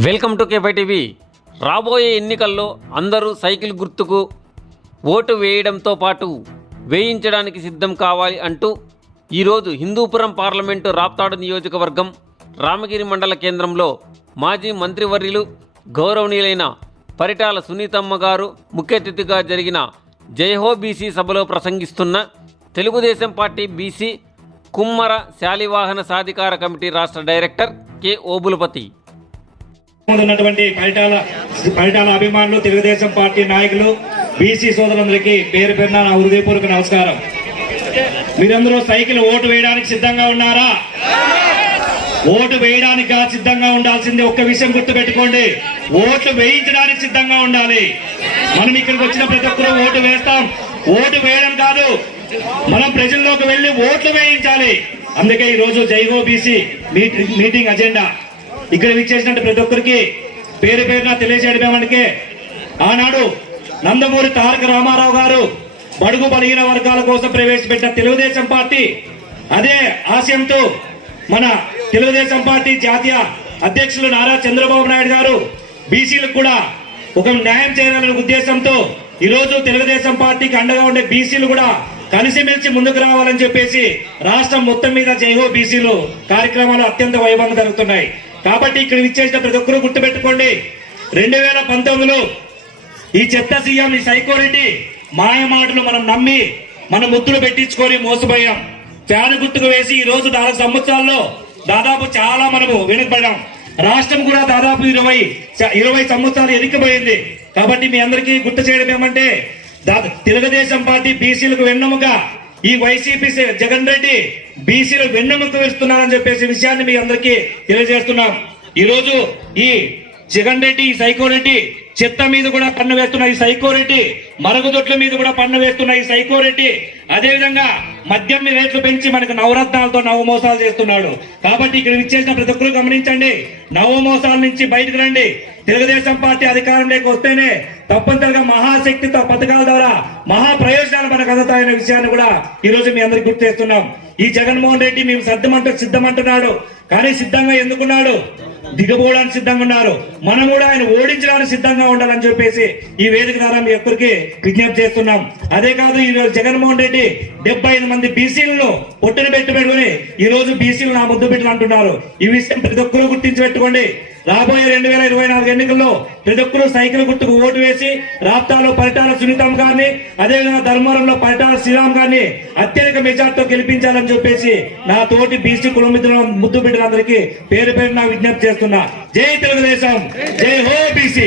Welcome to కేఫై TV. రాబోయే ఎన్నికల్లో అందరూ సైకిల్ గుర్తుకు ఓటు వేయడంతో పాటు వేయించడానికి సిద్ధం కావాలి అంటూ ఈరోజు హిందూపురం పార్లమెంటు రాప్తాడు నియోజకవర్గం రామగిరి మండల కేంద్రంలో మాజీ మంత్రివర్యులు గౌరవనీయులైన పరిటాల సునీతమ్మ గారు ముఖ్య అతిథిగా జరిగిన జైహో బీసీ సభలో ప్రసంగిస్తున్న తెలుగుదేశం పార్టీ బీసీ కుమ్మర శాలివాహన సాధికార కమిటీ రాష్ట్ర డైరెక్టర్ కె ఓబులపతి. ఉన్నటువంటి పరిటాల అభిమానులు, తెలుగుదేశం పార్టీ నాయకులు, బీసీ సోదరులందరికీ పేరు పేరున నా హృదయపూర్వక నమస్కారం. మీరందరూ సైకిల్ ఓటు వేయడానికి సిద్ధంగా ఉన్నారా? ఓటు వేయడానికి సిద్ధంగా ఉండాల్సింది ఒక్క విషయం గుర్తుపెట్టుకోండి, ఓట్లు వేయించడానికి సిద్ధంగా ఉండాలి. మనం ఇక్కడికి వచ్చిన ప్రతి ఒక్కరూ ఓటు వేస్తాం, ఓటు వేయడం కాదు, మనం ప్రజల్లోకి వెళ్లి ఓట్లు వేయించాలి. అందుకే ఈ రోజు జైహో బీసీ మీటింగ్ అజెండా ఇక్కడ విచ్చేసినట్టు ప్రతి ఒక్కరికి పేరు పేరున తెలియజేయడమేమనికే ఆనాడు నందమూరి తారక రామారావు గారు బడుగు బలహీన వర్గాల కోసం ప్రవేశపెట్టిన తెలుగుదేశం పార్టీ అదే ఆశయంతో మన తెలుగుదేశం పార్టీ జాతీయ అధ్యక్షులు నారా చంద్రబాబు నాయుడు గారు బీసీలకు కూడా ఒక న్యాయం చేయాలనే ఉద్దేశంతో ఈరోజు తెలుగుదేశం పార్టీకి అండగా ఉండే బీసీలు కూడా కలిసిమెలిసి ముందుకు రావాలని చెప్పేసి రాష్ట్రం మొత్తం మీద జైహో బీసీలు కార్యక్రమాలు అత్యంత వైభవంగా జరుగుతున్నాయి. కాబట్టి ఇక్కడ ఇచ్చేసిన ప్రతి ఒక్కరూ గుర్తుపెట్టుకోండి, 2019లో ఈ చెత్త సీఎం, ఈ సైకోరిటీ మాయ మాటలు మనం నమ్మి మన ముద్దులు పెట్టించుకొని మోసపోయాం. ఫ్యాన్ గుర్తుకు వేసి ఈ రోజు 4 సంవత్సరాల్లో దాదాపు చాలా మనము వెనుకబడాం. రాష్ట్రం కూడా దాదాపు 20 సంవత్సరాలు ఎన్నికపోయింది. కాబట్టి మీ అందరికీ గుర్తు చేయడం ఏమంటే, తెలుగుదేశం పార్టీ బీసీలకు వెన్నెముక, ఈ వైసీపీ జగన్ రెడ్డి బీసీలు వెన్నెముక వేస్తున్నారని చెప్పేసి విషయాన్ని మీ అందరికీ తెలియజేస్తున్నాం. ఈ రోజు ఈ జగన్ రెడ్డి, ఈ సైకో రెడ్డి చెత్త మీద కూడా పన్ను వేస్తున్న ఈ సైకో రెడ్డి, మరుగుదొడ్ల మీద కూడా పన్ను వేస్తున్న ఈ సైకో రెడ్డి, అదేవిధంగా మద్యం రేట్లు పెంచి మనకు నవరత్నాలతో నవమోసాలు చేస్తున్నాడు. కాబట్టి ఇక్కడ విచ్చేసిన ప్రతి ఒక్కరు గమనించండి, నవమోసాల నుంచి బయటకు రండి. తెలుగుదేశం పార్టీ అధికారంలోకి వస్తేనే తప్పనిసరిగా మహాశక్తితో పథకాల ద్వారా మహా ప్రయోజనాలు మనకు అందుతాయనే విషయాన్ని కూడా ఈ రోజు మీ అందరికి గుర్తు చేస్తున్నాం. ఈ జగన్మోహన్ రెడ్డి మేము సిద్ధమంటున్నాడు, కానీ సిద్ధంగా ఎందుకున్నాడు? దిగబోవడానికి సిద్ధంగా ఉన్నారు. మనం కూడా ఆయన ఓడించడానికి సిద్ధంగా ఉండాలని చెప్పేసి ఈ వేదిక ద్వారా మీ ఒక్కరికి విజ్ఞప్తి చేస్తున్నాం. అదే కాదు, ఈ రోజు జగన్మోహన్ రెడ్డి 75 మంది బీసీలను పొట్టును పెట్టుకొని ఈ రోజు బీసీలు నా ముద్దు బిడ్డలు అంటున్నారు. ఈ విషయం ప్రతి ఒక్కరూ గుర్తించి పెట్టుకోండి. రాబోయే 2024 ఎన్నికల్లో ప్రతి ఒక్కరూ సైకిల్ గుర్తుకు ఓటు వేసి రాప్తాలో పరిటాల సునీతమ్మ గారిని, అదేవిధంగా ధర్మవరంలో పరిటాల శ్రీరామ్ గారిని అత్యధిక మెజార్టీతో గెలిపించాలని చెప్పేసి నా తోటి బీసీ కుటుంబ ముద్దు బిడ్డలందరికీ పేరు పేరు నా విజ్ఞప్తి చేస్తున్నా. జై తెలుగుదేశం, జై హో బీసీ.